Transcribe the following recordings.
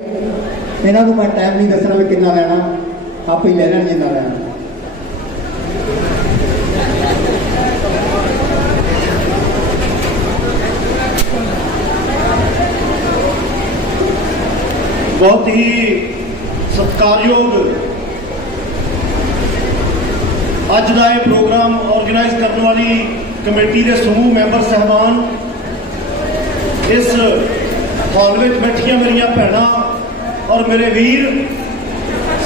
इन्हों मैं टाइम नहीं दसना भी कितना लैना, आप ही ले लेना जिन्ना लैना। बहुत ही सत्कारयोग अज का यह प्रोग्राम ऑर्गेनाइज करने वाली कमेटी के समूह मैंबर साहबान, इस हॉल में बैठिया मेरिया भैन और मेरे वीर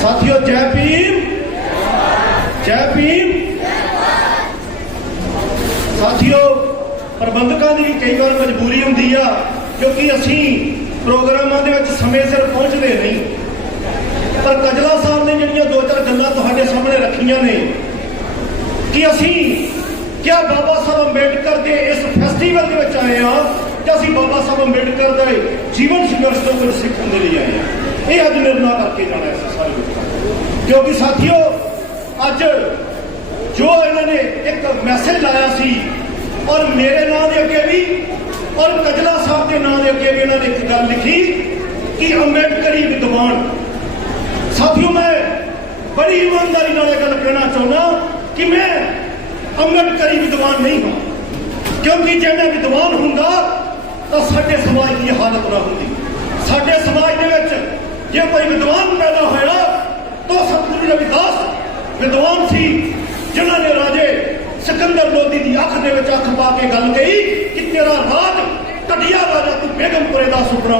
साथियों, जय भीम, जय भीम। साथियों, प्रबंधकों की कई बार मजबूरी होंगी आ, क्योंकि असी प्रोग्रामों के समय सिर पहुँचते नहीं, पर कजला साहब ने जो दो चार गल्लां तुहाडे सामने रखियां ने कि असी क्या बाबा साहब अंबेडकर के इस फैसटीवल के आए हाँ, कि असी बाबा साहब अंबेडकर के जीवन संघर्ष को कुछ सीखने के लिए आए हैं। ये अज निर्णय करके जाना है सारे लोग, क्योंकि साथियों अज जो इन्होंने एक मैसेज लाया सी और मेरे नाम के अगे भी और कजला साहब के नाम के अगे भी इन्होंने एक गल लिखी कि अंबेडकरी विद्वान। साथियों, मैं बड़ी ईमानदारी नाल गल कहना चाहना कि मैं अंबेडकरी विद्वान नहीं हूं, क्योंकि जे मैं विद्वान होंदा तो साडे समाज की हालत ना होंदी। साडे समाज के जे कोई विद्वान पैदा होया तो सतगुरु रविदास विद्वान सी, जिन्होंने राजे सिकंदर लोधी की अख दे विच अख पा के गल कही कि तेरा राज घटिया राजा तू बेगमपुरे का सुपना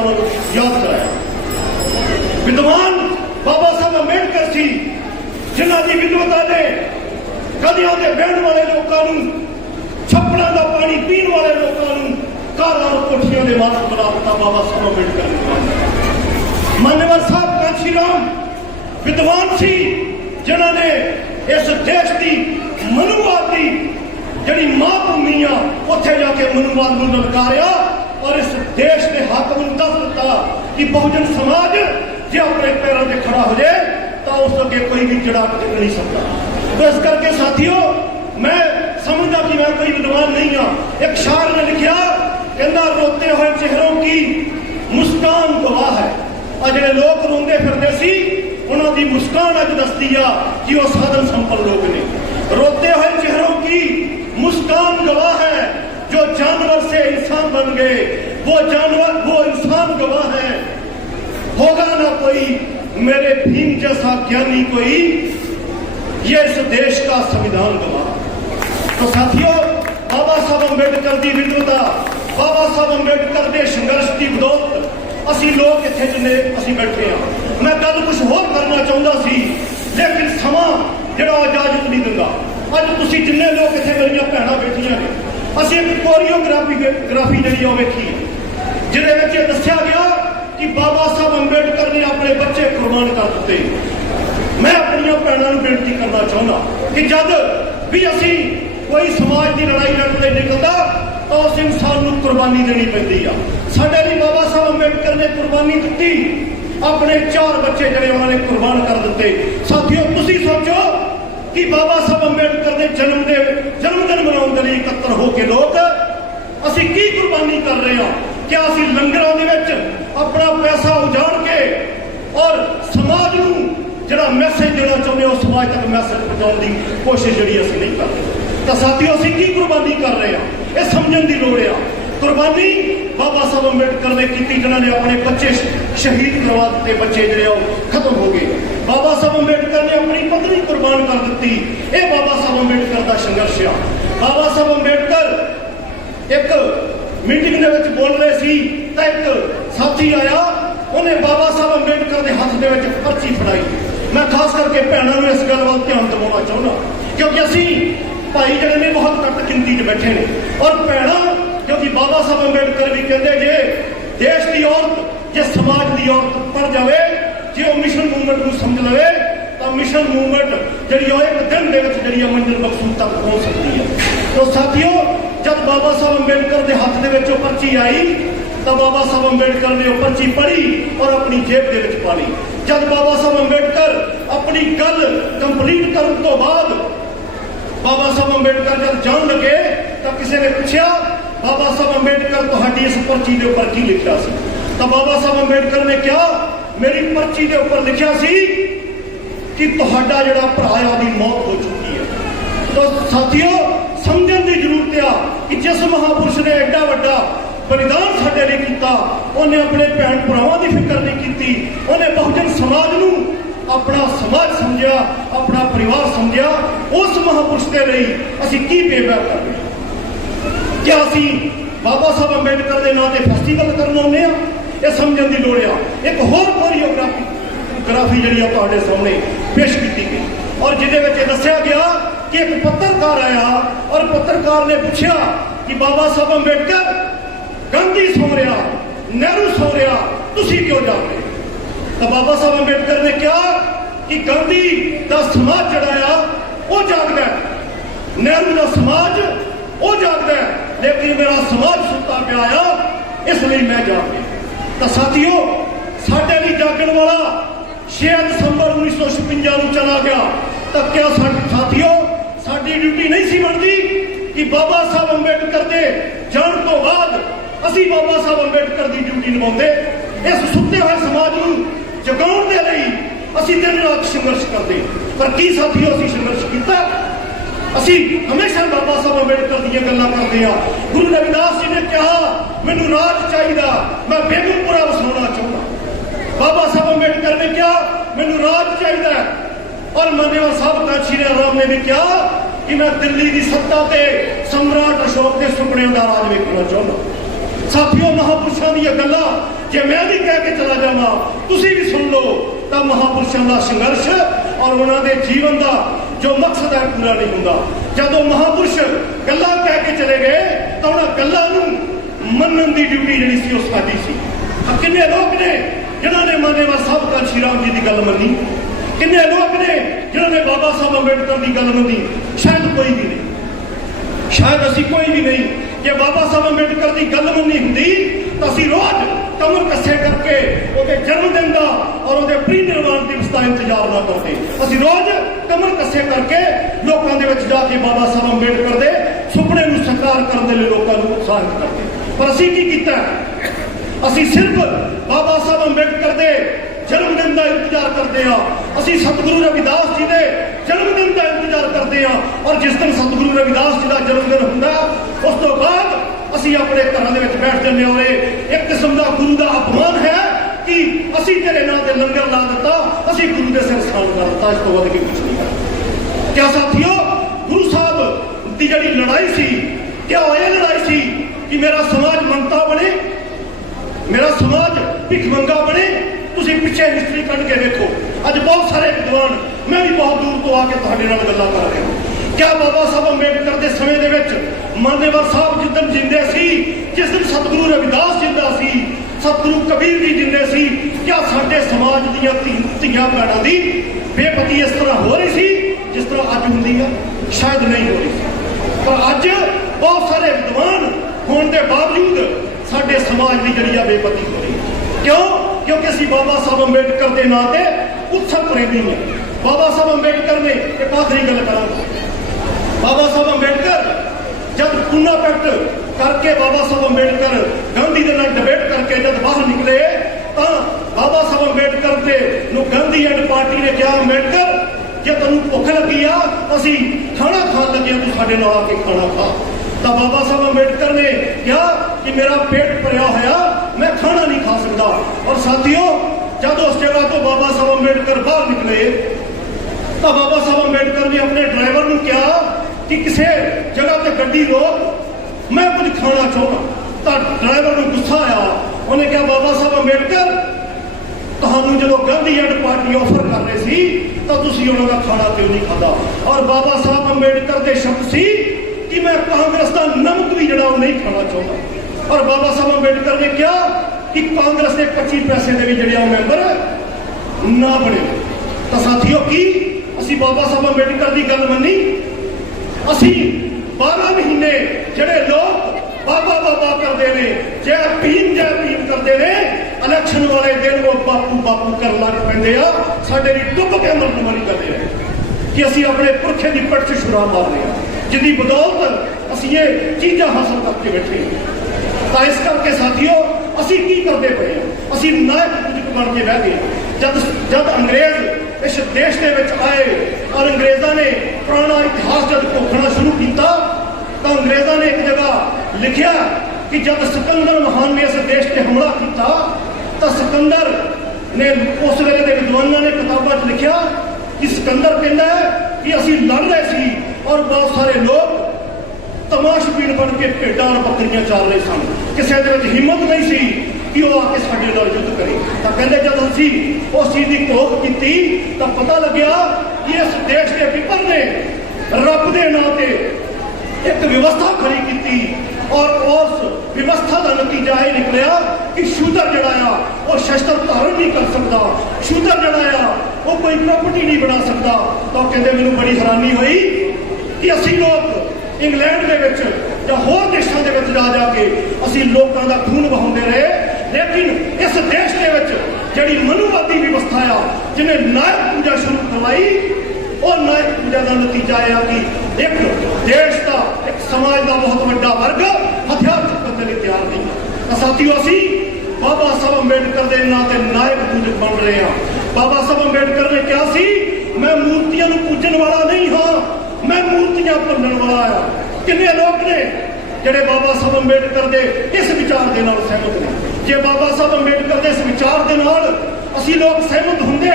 याद कराया। विद्वान बाबा साहब अंबेडकर सी, जिन्हों की विद्वता ने गलियां के बहन वाले लोगों, छप्पड़ों का पानी पीने वाले लोगों, कारां और कोठियों के मालक बना दिता बाबा साहब अंबेडकर विद्वान। मान्यवर साहब कांशी राम विद्वान सी, जिन्होंने इस देश की मनुवाद की जी मां भूमि आ उत्थे जाके मनुवाद को ललकारिया और इस देश के हाकम को दस दिता कि बहुजन समाज जो अपने पैरों से खड़ा हो जाए तो उस अगे कोई भी जड़ा टिक नहीं सकता। तो इस करके साथियों, मैं समझदा कि मैं कोई विद्वान नहीं हाँ। एक शायर ने लिखा, कहना रोते हुए चेहरों की मुस्कान गवाह है। और जो लोग रोंदे फिरते सी उन्होंने मुस्कान अज दसती आ कि वह साधन संपन्न लोग ने। रोते हुए चेहरों की मुस्कान गवाह है, जो जानवर से इंसान बन गए वो जानवर वो इंसान गवाह है। होगा ना कोई मेरे भीम जैसा ज्ञानी कोई, ये इस देश का संविधान गवाह। तो साथियों, बाबा साहब अंबेडकर की विद्वता, बाबा साहब अंबेडकर के संघर्ष की बदौलत असी लोग इतने जिन्ने असी बैठे हाँ। मैं गल कुछ होर करना चाहता सी, लेकिन समा जो इजाजत नहीं दिंदा। अज तुसीं जिन्ने लोग इतने मेरिया भैन बैठिया ने, असी एक कोरियोग्राफी जी वेखी, जिहदे दस्या गया कि बाबा साहब अंबेडकर ने अपने बच्चे कुर्बान कर दिते। मैं अपनी भैनों को बेनती करना चाहना कि जब भी असी कोई समाज की लड़ाई लड़ने निकलता तो उस इंसान को कुर्बानी देनी पैंदी आ। साडे लिए बाबा साहब अंबेडकर ने कुर्बानी दी, अपने 4 बच्चे जिहड़े उन्होंने कुर्बान कर दिते। साथियों, तुसीं सोचो कि बाबा साहब अंबेडकर के जन्मदिन मनाउण दे लई इकट्ठे होकर लोग असी की कुर्बानी कर रहे हैं? क्या असी लंगरां दे विच अपना पैसा उजाड़ के और समाज नूं जिहड़ा मैसेज देना चाहुंदे उस समाज तक मैसेज पहुंचाउण दी कोशिश जिहड़ी असी नहीं कर रहे। तो साथियों, असी की कुर्बानी कर रहे हैं, यह समझण दी लोड़ आ। कुर्बानी बाबा साहब अंबेडकर ने की, जिन्होंने अपने बच्चे शहीद करवा दिते, बच्चे जो खत्म हो गए। बाबा साहब अंबेडकर ने अपनी पत्नी कुर्बान कर दी। यह बाबा साहब अंबेडकर का संघर्ष आ। बाबा साहब अंबेडकर एक मीटिंग के बोल रहे सी, तो एक साथी आया, उन्हें बाबा साहब अंबेडकर के हाथ में पर्ची फड़ाई। मैं खास करके भैनों इस गल वाल ध्यान दिवाना चाहना, क्योंकि असी भाई जड़े ने बहुत घट गिनती च बैठे ने और भैन, क्योंकि बाबा साहब अंबेडकर भी कहते जे देश की औरत, जे समाज की औरत पढ़ जाए, जे वो मिशन मूवमेंट को समझ लवे, तो मिशन मूवमेंट जी एक दिन के मंजिल मकसूद तक पहुंच सकती है। तो साथियों, जब बाबा साहब अंबेडकर के हाथ में पर्ची आई तो बाबा साहब अंबेडकर ने वो पर्ची पढ़ी और अपनी जेब के पा ली। जब बाबा साहब अंबेडकर अपनी गल कंप्लीट करने तो बाद बाबा साहब अंबेडकर जब जान लगे तो किसी ने पूछा, बाबा साहब अंबेडकर तो इस पर्ची के उपर की लिखा सी? तो बाबा साहब अंबेडकर ने कहा मेरी पर्ची के उपर लिखा सी कि तुहाडा जिहड़ा भरा है उसकी मौत हो चुकी है। तो साथियों समझण की जरूरत है कि जिस महापुरुष ने एडा वड्डा बलिदान साडे लिए कीता, उन्हें अपने भैन भरावां की फिक्र नहीं की, उन्हें बहुजन समाज नूं अपना समाज समझिया, अपना परिवार समझिया। उस महापुरुष के लिए असीं की बेवह कर रहे हैं? क्या असीं बाबा साहब अंबेडकर के नाम से फैसटीवल करना आने ये समझने की लोड़ आ। एक होर कोरियोग्राफी जी तुहाडे सामने पेश की गई और जिहदे विच दस्सिया गया कि एक पत्रकार आया और पत्रकार ने पूछा कि बाबा साहब अंबेडकर गांधी सो रहा, नेहरू सो रहा, तुसीं क्यों जाग रहे? तो बाबा साहब अंबेडकर ने कहा कि गांधी का समाज जड़ाया वो जागदा है, नेहरू का समाज वो जागदा है, लेकिन मेरा समाज सुता पिया आ, इसलिए मैं जाग गया। तो साथियों साडे लिए जागण वाला 6 दिसंबर 1956 को चला गया। तो क्या साथियों साडी ड्यूटी नहीं सी बनती कि बाबा साहब अंबेडकर के जान तो बाद असी बाबा साहब अंबेडकर की ड्यूटी निभाते, इस सुते हुए समाज को जगाउण दे लई असी दिन रात संघर्ष करते। पर की साथियों असी संघर्ष किया? असी हमेशा बाबा साहब अंबेडकर दी गल्लां करते हैं। गुरु रविदास जी ने कहा मैनू राज चाहिए, मैं बेगमपुरा वसाउणा चाहुंदा। बाबा साहब अंबेडकर ने कहा मैनू राज चाहिए और मान्यवर साहब कांची राम ने भी कहा कि मैं दिल्ली की सत्ता ते सम्राट अशोक के सुपने का राज वेखना चाहुंदा। साथियों महापुरुषों दी गल्लां जे मैं भी कह के चला जावां तुसीं भी सुन लो तो महापुरुषों का संघर्ष और उन्होंने जीवन का जो मकसद है पूरा नहीं होंदा। जदों महापुरुष गल्लां कह के चले गए तो उन्हां गल्लां नूं मनण की ड्यूटी जिहड़ी सी उह साडी सी। किन्ने लोग ने जिन्होंने मान्यवर साहब कांशी राम जी की गल मनी, किन्ने लोग ने जिन्होंने बाबा साहब अंबेडकर की गल मनी? शायद कोई भी नहीं, शायद असी कोई भी नहीं। जे बाबा साहब अंबेडकर की गल मनी हुंदी तो असी रोज कमर कसे करके उसके जन्मदिन का और उसके परिनिर्वाण दिवस का इंतजार ना करते। असी रोज कमर कसे करके लोगों के विच जाके बाबा साहब अंबेडकर के सुपने को साकार करने लिए लोगों को उत्साहित करते। पर असी की कीता? असी सिर्फ बाबा साहब अंबेडकर के जन्मदिन का इंतजार करते हैं, असी सतगुरु रविदास जी के जन्मदिन का इंतजार करते हैं और जिस दिन सतगुरु रविदास जी का जन्मदिन होंदा उस तो बाद असी अपने घरों के बैठ जाने और एक किस्म का गुरु का अपमान है कि असी तेरे नाम से लंगर ला दिता, असी गुरु के सिर स्नान कर दिता। इस तो वध के कुछ नहीं है। क्या साथियों गुरु साहब की जी लड़ाई सी, क्या यह लड़ाई सी कि मेरा समाज मनता बने, मेरा समाज भिखमंगा बने? तुसीं पिछे हिस्ट्री कढ़ के देखो, अज बहुत सारे विद्वान, मैं भी बहुत दूर तो आके तुहाडे नाल गल्लां कर रहा हूं। क्या बाबा साहब अंबेडकर के समय दे विच मान्यवर साहब जिस दिन जिंदे सी, जिस दिन सतगुरु रविदास जिंदा सी, सतगुरु कबीर जी जिंदे सी, क्या साडे समाज दीयां धीआं भैणां दी बेपती इस तरह हो रही सी जिस तरह अज हुंदी है? शायद नहीं हो रही सी। पर अज बहुत सारे विद्वान होने के बावजूद साडे समाज की जिहड़ी बेपती हो रही है। क्यों? क्योंकि असी बाबा साहब अंबेडकर के नाम से उत्सव प्रेमी हैं। बाबा साहब अंबेडकर ने एक आखिरी गल करा, बाबा साहब अंबेडकर जब पूना पैक्ट करके बाबा साहब अंबेडकर गांधी के नाल डिबेट करके जब बाहर निकले तो बाबा साहब अंबेडकर के गांधी एंड पार्टी ने कहा अंबेडकर जे तेन भुख लगी आ असी खाना खान लगे तू साडे नाल आके खाना खा। तो बाबा साहब अंबेडकर ने कहा कि मेरा पेट भरिया होया, मैं खाना नहीं खा सकता। और साथियों जब उस जगह तो बाबा साहब अंबेडकर बाहर निकले तो बाबा साहब अंबेडकर ने अपने ड्राइवर को कहा कि किसी जगह से गड्डी रोक, मैं कुछ खाना चाहना। तो ड्राइवर को गुस्सा आया, उन्हें कहा बाबा साहब अंबेडकर तुहानू जो गांधी एंड पार्टी ऑफर कर रहे सी तो तुसीं उन्हां दा खाना क्यों नहीं खाता? और बाबा साहब अंबेडकर के शब्द सी कि मैं कांग्रेस का नमक भी जड़ा नहीं खाना चाहता। और बाबा साहब अंबेडकर ने कहा कि कांग्रेस के 25 पैसे के भी जड़े मैंबर ना बने। तो साथियों की असी बाबा साहब अंबेडकर की गल मनी? असी 12 महीने जड़े लोग बाबा बाबा करते हैं, जय भीम करते हैं, इलेक्शन वाले दिन वो बापू बापू कर लग पेंदे आ, साडे लिए डुब के मरनमानी करते हैं कि असी अपने पुरखे की पट से छुरा मार रहे हैं, जिंदी बदौलत असी ये चीज़ां हासिल करके बैठे हैं। तो इस करके साथियों ਅਸੀਂ ਕੀ ਕਰਦੇ ਪਏ ਹਾਂ? ਅਸੀਂ ਨਾਇਕ ਪੂਜਕ ਬਣ ਕੇ ਬਹਿ ਗਏ। ਜਦ ਅੰਗਰੇਜ਼ ਇਸ ਦੇਸ਼ ਦੇ ਵਿੱਚ ਆਏ ਔਰ ਅੰਗਰੇਜ਼ਾਂ ਨੇ ਪੁਰਾਣਾ ਇਤਿਹਾਸ ਜਦ ਘੋਖਣਾ ਸ਼ੁਰੂ ਕੀਤਾ ਤਾਂ ਅੰਗਰੇਜ਼ਾਂ ਨੇ ਇੱਕ ਜਗ੍ਹਾ ਲਿਖਿਆ ਕਿ ਜਦ ਸਿਕੰਦਰ ਮਹਾਨ ਨੇ ਇਸ ਦੇਸ਼ ਤੇ ਹਮਲਾ ਕੀਤਾ ਤਾਂ ਸਿਕੰਦਰ ਨੇ ਉਸ ਵੇਲੇ ਦੇ ਵਿਦਵਾਨਾਂ ਨੇ ਕਿਤਾਬਾਂ 'ਚ ਲਿਖਿਆ ਕਿ ਸਿਕੰਦਰ ਕਹਿੰਦਾ ਕਿ ਅਸੀਂ ਲੜ ਰਹੇ ਸੀ ਔਰ ਬਹੁਤ ਸਾਰੇ ਲੋਕ ਤਮਾਸ਼ਬੀਨ ਬਣ ਕੇ ਭੇਡਾਂ ਔਰ ਬੱਕਰੀਆਂ ਚਾਲ ਰਹੇ ਸਨ। ਕਿਸੇ ਦੇ ਵਿੱਚ ਹਿੰਮਤ ਨਹੀਂ ਸੀ ਕਿ ਉਹ ਆ ਕੇ ਸਾਡੇ ਨਾਲ ਯੁੱਧ ਕਰੇ। ਤਾਂ ਕਹਿੰਦੇ ਜਦ ਅਸੀਂ ਉਸ ਚੀਜ਼ ਦੀ ਘੋਖ ਕੀਤੀ ਤਾਂ ਪਤਾ ਲੱਗਿਆ ਕਿ ਇਸ ਦੇਸ਼ ਦੇ ਪੀਪਲ ਨੇ ਰੱਬ ਦੇ ਨਾਂ ਤੇ ਇੱਕ ਵਿਵਸਥਾ ਖੜੀ ਕੀਤੀ ਔਰ ਉਸ ਵਿਵਸਥਾ ਦਾ ਨਤੀਜਾ ਇਹ ਨਿਕਲਿਆ ਕਿ ਸ਼ੂਦਰ ਜਿਹੜਾ ਆ ਉਹ ਸ਼ਸਤਰ ਧਾਰਨ ਨਹੀਂ ਕਰ ਸਕਦਾ, ਸ਼ੂਦਰ ਜਿਹੜਾ ਆ ਉਹ ਕੋਈ ਪ੍ਰਾਪਰਟੀ ਨਹੀਂ ਬਣਾ ਸਕਦਾ। ਤਾਂ ਕਹਿੰਦੇ ਮੈਨੂੰ ਬੜੀ ਹੈਰਾਨੀ ਹੋਈ ਕਿ ਅਸੀਂ ਲੋਕ ਇੰਗਲੈਂਡ ਦੇ ਵਿੱਚ ਜਾਂ ਹੋਰ ਦੇਸ਼ਾਂ ਦੇ ਵਿੱਚ ਜਾ ਕੇ ਅਸੀਂ ਲੋਕਾਂ ਦਾ ਖੂਨ ਵਹਾਉਂਦੇ ਰਹੇ, ਲੇਕਿਨ ਇਸ ਦੇਸ਼ ਦੇ ਵਿੱਚ ਜਿਹੜੀ ਮਨੂਵਾਦੀ ਵਿਵਸਥਾ ਆ ਜਿਹਨੇ ਨਾਇਕ ਪੂਜਾ ਸ਼ੁਰੂ ਕਰਵਾਈ ਉਹ ਨਾਇਕ ਪੂਜਾ ਦਾ ਨਤੀਜਾ ਇਹ ਆ ਕਿ ਇੱਕ ਦੇਸ਼ ਦਾ ਇੱਕ ਸਮਾਜ ਦਾ ਬਹੁਤ ਵੱਡਾ ਵਰਗ ਹਥਿਆਰ ਚੁੱਕਣ ਦੇ ਲਈ ਤਿਆਰ ਨਹੀਂ। ਤਾਂ ਸਾਥੀਓ ਅਸੀਂ ਬਾਬਾ ਸਾਹਿਬ ਅੰਬੇਡਕਰ ਦੇ ਨਾਂ ਤੇ ਨਾਇਕ ਪੂਜਕ ਬਣ ਰਹੇ ਹਾਂ। ਬਾਬਾ ਸਾਹਿਬ ਅੰਬੇਡਕਰ ਨੇ ਕਿਹਾ ਸੀ ਮੈਂ ਮੂਰਤੀਆਂ ਨੂੰ ਪੂਜਣ ਵਾਲਾ ਨਹੀਂ ਹਾਂ, ਮੈਂ ਮੂਰਤੀਆਂ ਭੰਨਣ ਵਾਲਾ ਆ। ਕਿੰਨੇ ਲੋਕ ਨੇ ਜਿਹੜੇ ਬਾਬਾ ਸਾਹਿਬ ਅੰਬੇਡਕਰ ਦੇ ਇਸ ਵਿਚਾਰ ਦੇ ਨਾਲ ਸਹਿਮਤ ਨੇ? ਜੇ ਬਾਬਾ ਸਾਹਿਬ ਅੰਬੇਡਕਰ ਦੇ ਇਸ ਵਿਚਾਰ ਦੇ ਨਾਲ ਅਸੀਂ ਲੋਕ ਸਹਿਮਤ ਹੁੰਦੇ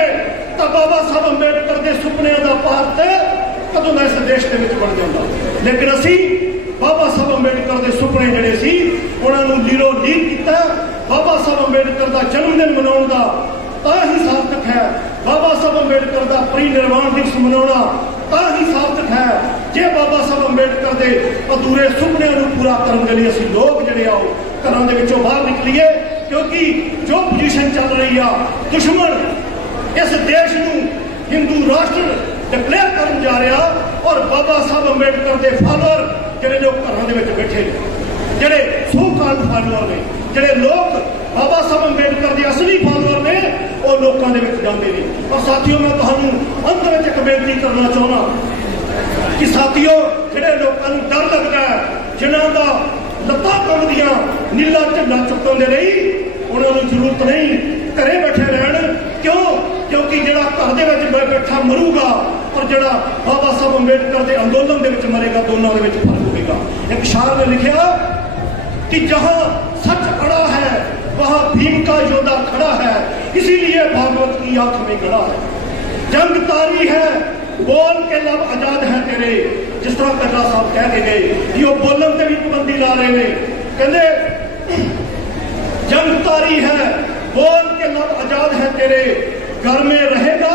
ਤਾਂ ਬਾਬਾ ਸਾਹਿਬ ਅੰਬੇਡਕਰ ਦੇ ਸੁਪਨਿਆਂ ਦਾ ਭਾਰਤ ਕਦੋਂ ਦਾ ਇਸ ਦੇਸ਼ ਦੇ ਵਿੱਚ ਬਣ ਜਾਂਦਾ। ਲੇਕਿਨ ਅਸੀਂ ਬਾਬਾ ਸਾਹਿਬ ਅੰਬੇਡਕਰ ਦੇ ਸੁਪਨੇ ਜਿਹੜੇ ਸੀ ਉਹਨਾਂ ਨੂੰ ਲੀਰੋ ਲੀਰ ਕੀਤਾ। ਬਾਬਾ ਸਾਹਿਬ ਅੰਬੇਡਕਰ ਦਾ ਜਨਮ ਦਿਨ ਮਨਾਉਣ ਦਾ ਤਾਂ ਹੀ ਸਾਰਥਕ ਹੈ, ਬਾਬਾ ਸਾਹਿਬ ਅੰਬੇਡਕਰ ਦਾ ਪਰਿਨਿਰਵਾਣ ਦਿਵਸ ਮਨਾਉਣਾ ਤਾਂ ਹੀ ਸਾਰਥਕ ਹੈ ਜੇ ਬਾਬਾ ਸਾਹਿਬ ਅੰਬੇਡਕਰ ਦੇ ਅਧੂਰੇ ਸੁਪਨਿਆਂ ਨੂੰ ਪੂਰਾ ਕਰਨ ਦੇ ਲਈ ਅਸੀਂ ਲੋਕ ਜਿਹੜੇ ਆ ਉਹ ਘਰਾਂ ਦੇ ਵਿੱਚੋਂ ਬਾਹਰ ਨਿਕਲੀਏ। ਕਿਉਂਕਿ ਜੋ ਪੋਜੀਸ਼ਨ ਚੱਲ ਰਹੀ ਆ, ਦੁਸ਼ਮਣ ਇਸ ਦੇਸ਼ ਨੂੰ ਹਿੰਦੂ ਰਾਸ਼ਟਰ ਡਿਕਲੇਅਰ ਕਰਨ ਜਾ ਰਿਹਾ ਔਰ ਬਾਬਾ ਸਾਹਿਬ ਅੰਬੇਡਕਰ ਦੇ ਫਾਲੋਅਰ ਜਿਹੜੇ ਲੋਕ ਘਰਾਂ ਦੇ ਵਿੱਚ ਬੈਠੇ ਨੇ, ਜਿਹੜੇ ਸੋ-ਕਾਲਡ ਫਾਲੋਅਰ ਨੇ, ਜਿਹੜੇ ਲੋਕ ਬਾਬਾ ਸਾਹਿਬ ਅੰਬੇਡਕਰ ਦੇ ਅਸਲੀ ਫਾਲੋਅਰ ਨੇ, ਉਹ ਲੋਕਾਂ ਦੇ ਵਿੱਚ ਜਾਂਦੇ ਨੇ। ਔਰ ਸਾਥੀਓ ਮੈਂ ਤੁਹਾਨੂੰ ਅੰਤ ਵਿੱਚ ਇੱਕ ਬੇਨਤੀ ਕਰਨਾ ਚਾਹੁੰਦਾ ਕਿ ਸਾਥੀਓ ਜਿਹੜੇ ਲੋਕਾਂ ਨੂੰ ਡਰ ਲੱਗਦਾ ਹੈ, ਜਿਨ੍ਹਾਂ ਦਾ ਲੱਤਾਂ ਕੰਬਦੀਆਂ ਨੀਲਾ ਝੰਡਾ ਚੁੱਕਣ ਦੇ ਲਈ, ਉਹਨਾਂ ਨੂੰ ਜ਼ਰੂਰਤ ਨਹੀਂ ਘਰੇ ਬੈਠੇ ਰਹਿਣ। ਕਿਉਂਕਿ ਜਿਹੜਾ ਘਰ ਦੇ ਵਿੱਚ ਬੈਠਾ ਮਰੂਗਾ ਔਰ ਜਿਹੜਾ ਬਾਬਾ ਸਾਹਿਬ ਅੰਬੇਡਕਰ ਦੇ ਅੰਦੋਲਨ ਦੇ ਵਿੱਚ ਮਰੇਗਾ, ਦੋਨਾਂ ਦੇ ਵਿੱਚ ਫਰਕ ਹੋਵੇਗਾ। ਇੱਕ ਸ਼ਾਇਰ ਨੇ ਲਿਖਿਆ कि जहां सच अड़ा है वहां भीम का योद्धा खड़ा है, इसीलिए भागवत की आंख में गड़ा है। जंग तारी है बोल के लब आजाद है तेरे, जिस तरह कटरा साहब कह के गए कि वो बोलन से भी पाबंदी ला रहे हैं। कहते जंग तारी है बोल के लब आजाद है तेरे, घर में रहेगा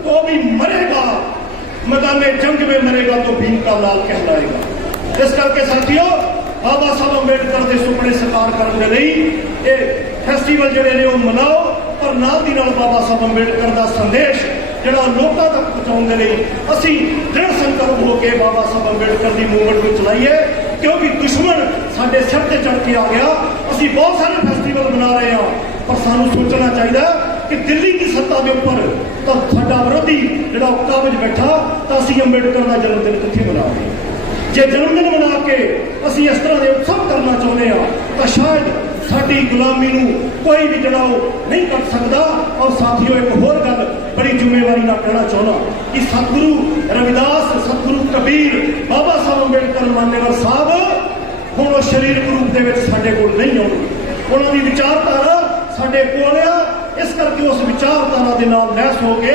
तो भी मरेगा, मैदान जंग में मरेगा तो भीम का लाल कहलाएगा। इस करके साथियों बाबा साहब अंबेडकर के सुपने साकार करने ਲਈ ਇਹ ਫੈਸਟੀਵਲ ਜਿਹੜੇ ਨੇ ਉਹ ਮਨਾਓ ਔਰ ਨਾਲ ਦੀ ਨਾਲ ਬਾਬਾ ਸਾਹਿਬ ਅੰਬੇਡਕਰ ਦਾ ਸੰਦੇਸ਼ ਜਿਹੜਾ ਲੋਕਾਂ ਤੱਕ ਪਹੁੰਚਾਉਣ ਦੇ ਲਈ ਅਸੀਂ ਦ੍ਰਿੜ ਸੰਕਲਪ ਹੋ ਕੇ ਬਾਬਾ ਸਾਹਿਬ ਅੰਬੇਡਕਰ ਦੀ ਮੂਵਮੈਂਟ ਨੂੰ ਚਲਾਈਏ। ਕਿਉਂਕਿ ਦੁਸ਼ਮਣ ਸਾਡੇ ਸਿਰ ਤੇ ਚੜ੍ਹ ਕੇ ਆ ਗਿਆ। ਅਸੀਂ ਬਹੁਤ ਸਾਰੇ ਫੈਸਟੀਵਲ ਮਨਾ ਰਹੇ ਹਾਂ ਪਰ ਸਾਨੂੰ ਸੋਚਣਾ ਚਾਹੀਦਾ ਕਿ ਦਿੱਲੀ ਦੀ ਸੱਤਾ ਦੇ ਉੱਪਰ ਤਾਂ ਸਾਡਾ ਵਿਰੋਧੀ ਜਿਹੜਾ ਉਹ ਕਾਬਜ ਬੈਠਾ ਤਾਂ ਅਸੀਂ ਅੰਬੇਡਕਰ ਦਾ ਜਨਮ ਦਿਨ ਕਿੱਥੇ ਮਨਾਵਾਂਗੇ? ਜੇ ਜਨਮ ਦਿਨ ਮਨਾ ਕੇ ਅਸੀਂ ਇਸ ਤਰ੍ਹਾਂ ਦੇ ਉਤਸਵ ਕਰਨਾ ਚਾਹੁੰਦੇ ਹਾਂ ਤਾਂ ਸ਼ਾਇਦ ਸਾਡੀ ਗੁਲਾਮੀ ਨੂੰ ਕੋਈ ਵੀ ਜਿਹੜਾ ਉਹ ਨਹੀਂ ਕਰ ਸਕਦਾ। ਔਰ ਸਾਥੀਓ ਇੱਕ ਹੋਰ ਗੱਲ ਬੜੀ ਜ਼ਿੰਮੇਵਾਰੀ ਨਾਲ ਕਹਿਣਾ ਚਾਹੁੰਦਾ ਕਿ ਸਤਿਗੁਰੂ ਰਵਿਦਾਸ, ਸਤਿਗੁਰੂ ਕਬੀਰ, ਬਾਬਾ ਸਾਹਿਬ ਅੰਬੇਡਕਰ ਮਾਨੇਵਾਲ ਸਾਹਿਬ ਹੁਣ ਉਹ ਸਰੀਰਕ ਰੂਪ ਦੇ ਵਿੱਚ ਸਾਡੇ ਕੋਲ ਨਹੀਂ ਆਉਣਗੇ। ਉਹਨਾਂ ਦੀ ਵਿਚਾਰਧਾਰਾ ਸਾਡੇ ਕੋਲ ਆ। ਇਸ ਕਰਕੇ ਉਸ ਵਿਚਾਰਧਾਰਾ ਦੇ ਨਾਲ ਲੈਸ ਹੋ ਕੇ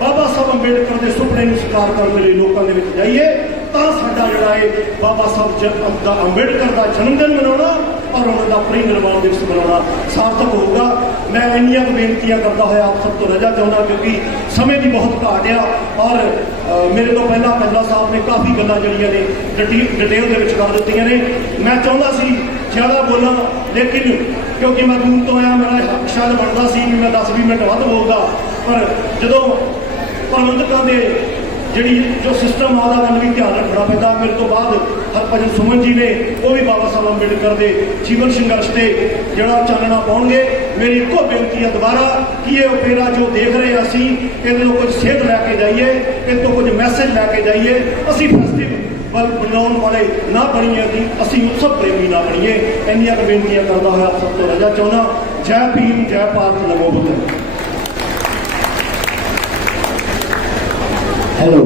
ਬਾਬਾ ਸਾਹਿਬ ਅੰਬੇਡਕਰ ਦੇ ਸੁਪਨੇ ਨੂੰ ਸਾਕਾਰ ਕਰਨ ਲਈ ਲੋਕਾਂ ਦੇ ਵਿੱਚ ਜਾਈਏ ਤਾਂ ਸਾਡਾ ਜਿਹੜਾ ਹੈ ਬਾਬਾ ਸਾਹਿਬ ਦਾ ਅੰਬੇਡਕਰ ਦਾ ਜਨਮ ਦਿਨ ਮਨਾਉਣਾ ਔਰ ਉਹਨਾਂ ਦਾ ਪਰਿਨਿਰਵਾਣ ਦਿਵਸ ਮਨਾਉਣਾ ਸਾਰਥਕ ਹੋਊਗਾ। ਮੈਂ ਇੰਨੀਆਂ ਬੇਨਤੀਆਂ ਕਰਦਾ ਹੋਇਆ ਆਪ ਸਭ ਤੋਂ ਰਜਾ ਚਾਹੁੰਦਾ ਕਿਉਂਕਿ ਸਮੇਂ ਦੀ ਬਹੁਤ ਘਾਟ ਆ ਔਰ ਮੇਰੇ ਤੋਂ ਪਹਿਲਾਂ ਕਜਲਾ ਸਾਹਿਬ ਨੇ ਕਾਫੀ ਗੱਲਾਂ ਜਿਹੜੀਆਂ ਨੇ ਡਿਟੇਲ ਦੇ ਵਿੱਚ ਕਰ ਦਿੱਤੀਆਂ ਨੇ। ਮੈਂ ਚਾਹੁੰਦਾ ਸੀ ਜ਼ਿਆਦਾ ਬੋਲਾਂ ਲੇਕਿਨ ਕਿਉਂਕਿ ਮੈਂ ਦੂਰ ਤੋਂ ਆਇਆ ਮੇਰਾ ਹੱਕ ਸ਼ਾਇਦ ਬਣਦਾ ਸੀ ਕਿ ਮੈਂ 10-20 ਮਿੰਟ ਵੱਧ ਬੋਲਦਾ ਪਰ ਜਦੋਂ ਪ੍ਰਬੰਧਕਾਂ ਦੇ ਜਿਹੜੀ ਜੋ ਸਿਸਟਮ ਆਉਂਦਾ ਮੈਨੂੰ ਵੀ ਧਿਆਨ ਰੱਖਣਾ ਪੈਂਦਾ। ਮੇਰੇ ਤੋਂ ਬਾਅਦ ਹਰਭਜਨ ਸੁਮਨ ਜੀ ਨੇ ਉਹ ਵੀ ਬਾਬਾ ਸਾਹਿਬ ਅੰਬੇਡਕਰ ਦੇ ਜੀਵਨ ਸੰਘਰਸ਼ ਤੇ ਜਿਹੜਾ ਚਾਨਣਾ ਪਾਉਣਗੇ। ਮੇਰੀ ਇੱਕੋ ਬੇਨਤੀ ਹੈ ਦੁਬਾਰਾ ਕਿ ਇਹ ਓਪੇਰਾ ਜੋ ਦੇਖ ਰਹੇ ਅਸੀਂ ਇਹਦੇ ਤੋਂ ਕੁਝ ਸੇਧ ਲੈ ਕੇ ਜਾਈਏ, ਇਹਦੇ ਤੋਂ ਕੁਝ ਮੈਸੇਜ ਲੈ ਕੇ ਜਾਈਏ। ਅਸੀਂ ਫੈਸਟੀਵਲ ਬਲ ਬਣਾਉਣ ਵਾਲੇ ਨਾ ਬਣੀਏ ਅਸੀਂ ਉਤਸਵ ਪ੍ਰੇਮੀ ਨਾ ਬਣੀਏ। ਇੰਨੀਆਂ ਬੇਨਤੀਆਂ ਕਰਦਾ ਹੋਇਆ ਆਪ ਸਭ ਤੋਂ ਰਜਾ ਚਾਹੁੰਦਾ। ਜੈ ਭੀਮ, ਜੈ ਭਾਰਤ, ਨਮੋ ਬੁੱਧ। हेलो,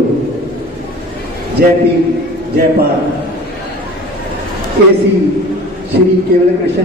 जय भीम, जय भारत। ए सी श्री केवल कृष्ण